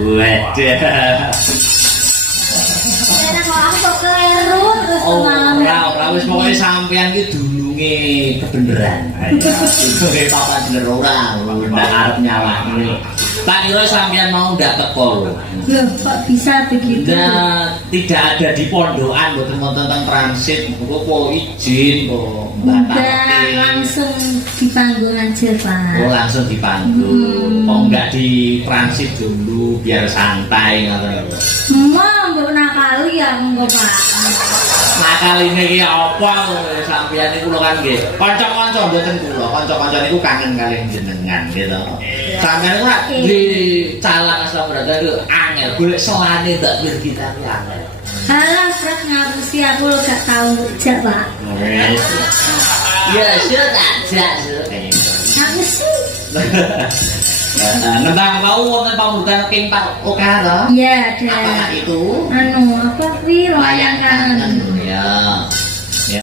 Waduh. Karena kalau aku kok keliru terus malam. Ora wis pokoke sampean iki dununge kebenaran. Dununge papan bener ora, ndak arep nyalahne. Tak kira sampean mau ndak teko lho. Loh, kok bisa begitu? Nah, tidak ada di pondokan mboten wonten teng transit, kok izin kok. Udah langsung di panggung aja, Pak. Oh, langsung di panggung. Kok enggak di transit dulu biar santai ngoten. Mbok nakali ya engko, Pak. Nakaline iki apa sampeyan niku lho kan nggih. Kanca-kanca mboten kula, kanca-kanca niku kangen kalih jenengan gitu. Sampeyan niku rak di calang asal berada itu angel golek soane ndak mir kita ki angel. Halah, Pras ngapusi aku lo gak tahu kerja, Pak. Ya, sudah, Aku sih. Nembang mau wonten pambukaan ping 4 oke to? Iya, ada. Apa itu? Anu, apa kuwi loyang kangen. Ya.